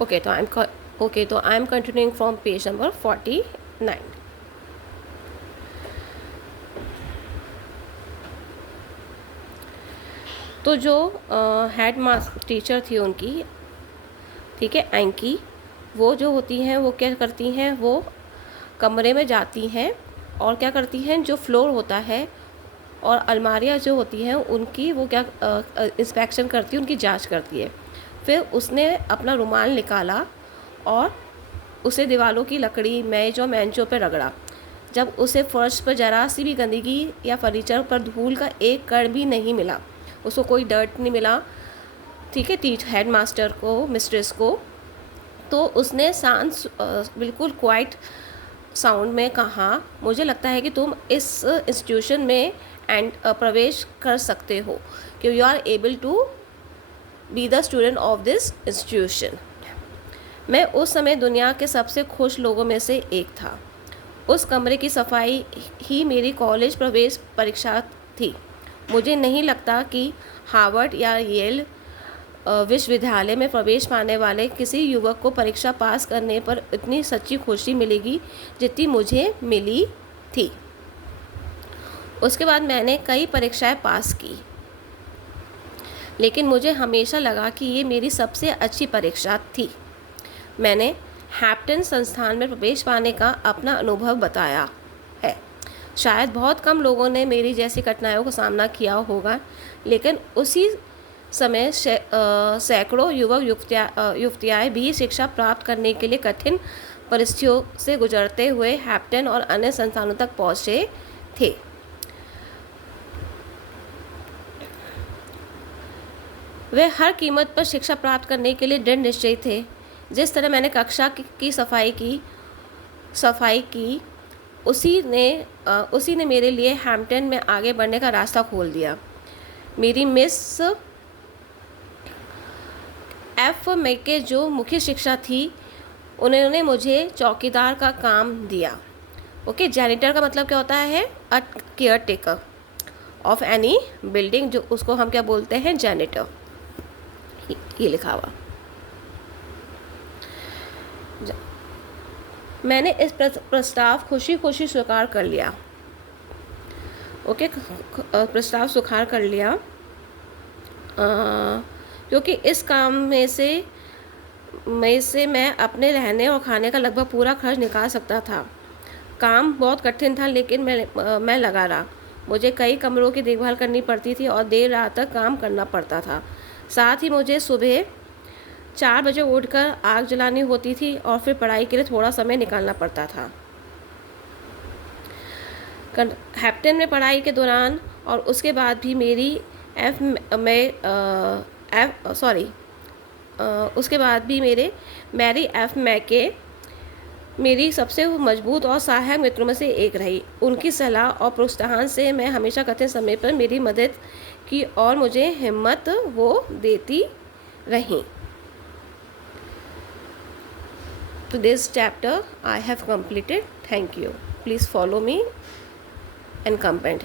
Okay, तो I am continuing from page number 49। तो जो हेड मास्टर टीचर थी उनकी, ठीक है, एंकी, वो जो होती हैं वो क्या करती हैं, वो कमरे में जाती हैं और क्या करती हैं, जो फ्लोर होता है और अलमारियाँ जो होती हैं उनकी वो क्या इंस्पेक्शन करती है, उनकी जांच करती है। फिर उसने अपना रुमाल निकाला और उसे दीवारों की लकड़ी, मेज और बेंचों पर रगड़ा। जब उसे फर्श पर जरा सी भी गंदगी या फर्नीचर पर धूल का एक कण भी नहीं मिला, उसको कोई डर्ट नहीं मिला, ठीक है, हेड मास्टर को, मिस्ट्रेस को, तो उसने शांत बिल्कुल क्वाइट साउंड में कहा, मुझे लगता है कि तुम इस इंस्टीट्यूशन में प्रवेश कर सकते हो, कि you are able to be the student of this institution. मैं उस समय दुनिया के सबसे खुश लोगों में से एक था। उस कमरे की सफाई ही मेरी कॉलेज प्रवेश परीक्षा थी। मुझे नहीं लगता कि हार्वर्ड या येल विश्वविद्यालय में प्रवेश पाने वाले किसी युवक को परीक्षा पास करने पर इतनी सच्ची खुशी मिलेगी जितनी मुझे मिली थी। उसके बाद मैंने कई परीक्षाएं पास की, लेकिन मुझे हमेशा लगा कि ये मेरी सबसे अच्छी परीक्षा थी। मैंने हैम्पटन संस्थान में प्रवेश पाने का अपना अनुभव बताया है। शायद बहुत कम लोगों ने मेरी जैसी कठिनाइयों का सामना किया होगा, लेकिन उसी समय सैकड़ों युवक युवतियाँ भी शिक्षा प्राप्त करने के लिए कठिन परिस्थितियों से गुजरते हुए हैम्पटन और अन्य संस्थानों तक पहुँचे थे। वे हर कीमत पर शिक्षा प्राप्त करने के लिए दृढ़ निश्चयी थे। जिस तरह मैंने कक्षा की सफाई की, उसी ने मेरे लिए हैम्पटन में आगे बढ़ने का रास्ता खोल दिया। मेरी मिस एफ मैके जो मुख्य शिक्षा थी, उन्होंने मुझे चौकीदार का काम दिया। ओके, जैनिटर का मतलब क्या होता है, अ care taker of any building, जो उसको हम क्या बोलते हैं, जैनिटर। ये लिखा हुआ। मैंने इस प्रस्ताव खुशी खुशी स्वीकार कर लिया। ओके, प्रस्ताव स्वीकार कर लिया, क्योंकि इस काम में से मैं अपने रहने और खाने का लगभग पूरा खर्च निकाल सकता था। काम बहुत कठिन था, लेकिन मैं लगा रहा। मुझे कई कमरों की देखभाल करनी पड़ती थी और देर रात तक काम करना पड़ता था। साथ ही मुझे सुबह 4 बजे उठकर आग जलानी होती थी और फिर पढ़ाई के लिए थोड़ा समय निकालना पड़ता था। हैम्पटन में पढ़ाई के दौरान और उसके बाद भी मैरी एफ मैके मेरी सबसे मजबूत और सहायक मित्रों में से एक रही। उनकी सलाह और प्रोत्साहन से मैं हमेशा कठिन समय पर मेरी मदद की और मुझे हिम्मत वो देती रही। तो this chapter I have completed. Thank you. Please follow me and comment.